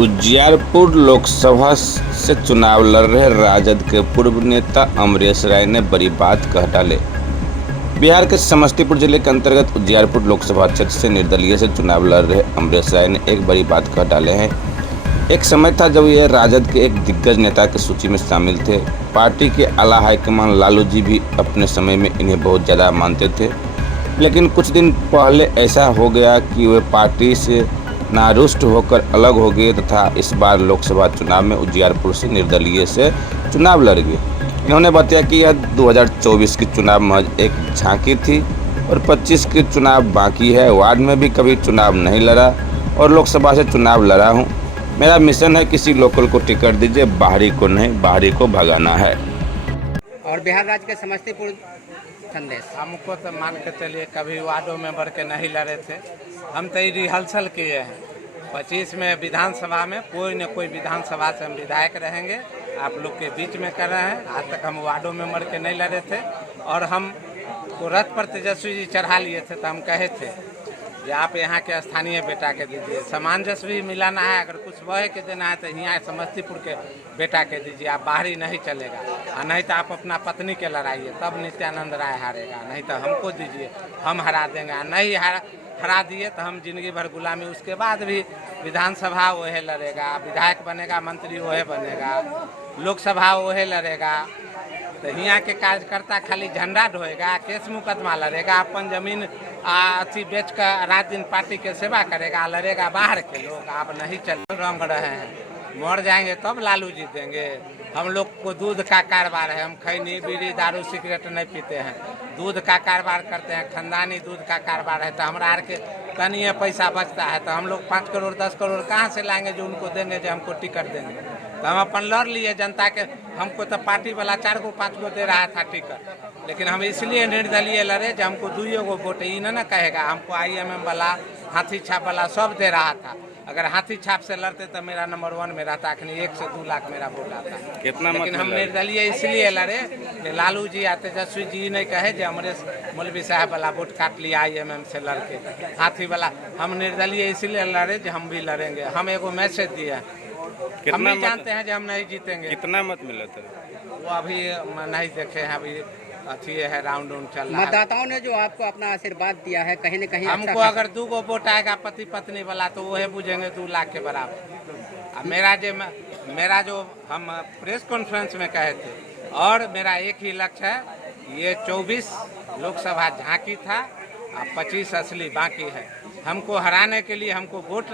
उजियारपुर लोकसभा से चुनाव लड़ रहे राजद के पूर्व नेता अमरेश राय ने बड़ी बात कह डाले। बिहार के समस्तीपुर जिले के अंतर्गत उजियारपुर लोकसभा क्षेत्र से निर्दलीय से चुनाव लड़ रहे अमरेश राय ने एक बड़ी बात कह डाले हैं। एक समय था जब ये राजद के एक दिग्गज नेता की सूची में शामिल थे। पार्टी के आला हाईकमान लालू जी भी अपने समय में इन्हें बहुत ज़्यादा मानते थे, लेकिन कुछ दिन पहले ऐसा हो गया कि वे पार्टी से नारुष्ट होकर अलग हो गए तथा इस बार लोकसभा चुनाव में उजियारपुर से निर्दलीय से चुनाव लड़ गए। इन्होंने बताया कि यह 2024 की चुनाव महज एक झांकी थी और 25 की चुनाव बाकी है। वार्ड में भी कभी चुनाव नहीं लड़ा और लोकसभा से चुनाव लड़ा हूँ। मेरा मिशन है किसी लोकल को टिकट दीजिए, बाहरी को नहीं, बाहरी को भगाना है। और बिहार राज्य के समस्तीपुर संदेश हमको तो मान के चलिए कभी वार्डों में बढ़ के नहीं लड़े थे। हम तो रिहर्सल किए हैं। 25 में विधानसभा में कोई न कोई विधानसभा से हम विधायक रहेंगे, आप लोग के बीच में कर रहे हैं। आज तक हम वार्डों में बढ़ के नहीं लड़े थे और हम तो रथ पर तेजस्वी जी चढ़ा लिए थे तो हम कहे थे कि आप यहाँ के स्थानीय बेटा के दीजिए, सामंजस्य भी मिलाना है। अगर कुछ वह के देना है तो यहाँ समस्तीपुर के बेटा के दीजिए, आप बाहरी नहीं चलेगा। और नहीं तो आप अपना पत्नी के लड़ाइए, तब नित्यानंद राय हारेगा। नहीं तो हमको दीजिए, हम हरा देंगे। नहीं हरा दिए तो हम जिंदगी भर गुलामी। उसके बाद भी विधानसभा वह लड़ेगा, विधायक बनेगा, मंत्री वह बनेगा, लोकसभा वह लड़ेगा। तो यहाँ के कार्यकर्ता खाली झंडा ढोएगा, केस मुकदमा लड़ेगा, अपन जमीन अथी बेच कर रात दिन पार्टी के सेवा करेगा, लड़ेगा बाहर के लोग। आप नहीं चल रंग रहे हैं, मर जाएंगे तब लालू जी देंगे। हम लोग को दूध का कारोबार है, हम खैनी बीड़ी दारू सिगरेट नहीं पीते हैं, दूध का कारोबार करते हैं, खानदानी दूध का कारोबार है। तो हमारा आर के तनिए पैसा बचता है तो हम लोग 5 करोड़ 10 करोड़ कहाँ से लाएंगे जो उनको देंगे, जो हमको टिकट देंगे। तो हम अपन लड़ लिए जनता के। हमको तो पार्टी वाला 4 गो 5 गो दे रहा था टिकट, लेकिन हम इसलिए निर्दलीय लड़े जो हमको 2 गो वोट ही न कहेगा। हमको IMM वाला, हाथी छाप वाला सब दे रहा था। अगर हाथी छाप से लड़ते तो मेरा नंबर 1 में रहता, अखनी 1 से 2 लाख मेरा वोट आता। कितना लेकिन हम निर्दलीय इसलिए लड़े कि लालू जी या तेजस्वी जी नहीं कहे जो अमरेश मौलवी साहब वाला वोट काट लिया IMM से लड़के हाथी वाला। हम निर्दलीय इसलिए लड़े जो हम भी लड़ेंगे। हम एगो मैसेज दिए, हम भी जानते हैं जो हम नहीं जीतेंगे। कितना मत मिला था? वो अभी नहीं देखे हैं, अभी अच्छी है, राउंड चल रहा है। मतदाताओं ने जो आपको अपना आशीर्वाद दिया है कहीं न कहीं हमको अगर 2 गो वोट आएगा पति पत्नी वाला तो वह बुझेंगे 2 लाख के बराबर। अब मेरा जो हम प्रेस कॉन्फ्रेंस में कहे थे, और मेरा एक ही लक्ष्य है, ये 24 लोकसभा झांकी था और 25 असली बाकी है। हमको हराने के लिए हमको वोट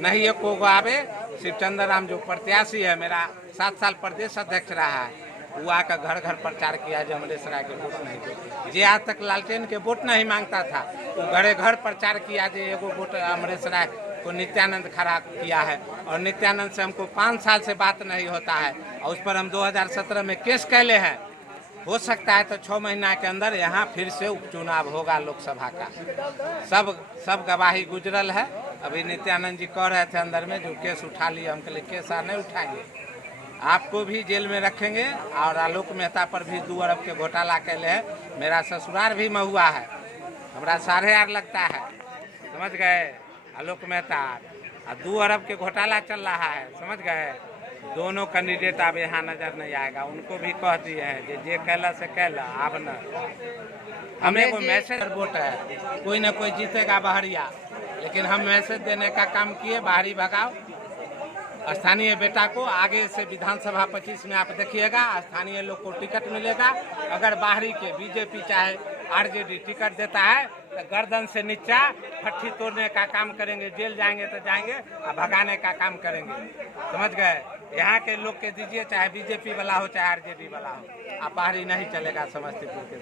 नहीं है को आवे। शिवचंद्र राम जो प्रत्याशी है, मेरा 7 साल प्रदेश अध्यक्ष रहा है, वो आकर घर घर प्रचार किया जो अमरेश राय के वोट नहीं दो। जे आज तक लालटेन के वोट नहीं मांगता था वो घरे घर प्रचार किया जो एगो वोट अमरेश राय को नित्यानंद खड़ा किया है। और नित्यानंद से हमको 5 साल से बात नहीं होता है और उस पर हम 2017 में केस कैले हैं। हो सकता है तो 6 महीना के अंदर यहाँ फिर से उपचुनाव होगा लोकसभा का। सब गवाही गुजरल है। अभी नित्यानंद जी कह रहे थे अंदर में जो केस उठा लिए, हम कहले केस नहीं उठाएंगे, आपको भी जेल में रखेंगे। और आलोक मेहता पर भी 2 अरब के घोटाला कैले है। मेरा ससुराल भी महुआ है, हमारा 8.5 लगता है, समझ गए। आलोक मेहता और 2 अरब के घोटाला चल रहा है, समझ गए। दोनों कैंडिडेट अब यहाँ नजर नहीं आएगा। उनको भी कह दिए हैं जे कैला से कैला, अब न हमें कोई मैसेज वोट है, कोई ना कोई जीतेगा बहरिया, लेकिन हम मैसेज देने का काम किए, बाहरी भगाओ स्थानीय बेटा को। आगे से विधानसभा 25 में आप देखिएगा स्थानीय लोग को टिकट मिलेगा। अगर बाहरी के बीजेपी चाहे RJD टिकट देता है तो गर्दन से नीचा फट्टी तोड़ने का काम करेंगे, जेल जाएंगे तो जाएंगे और भगाने का काम करेंगे, समझ गए। यहाँ के लोग के दीजिए, चाहे बीजेपी वाला हो चाहे RJD वाला हो, आप बाहरी नहीं चलेगा समस्तीपुर के।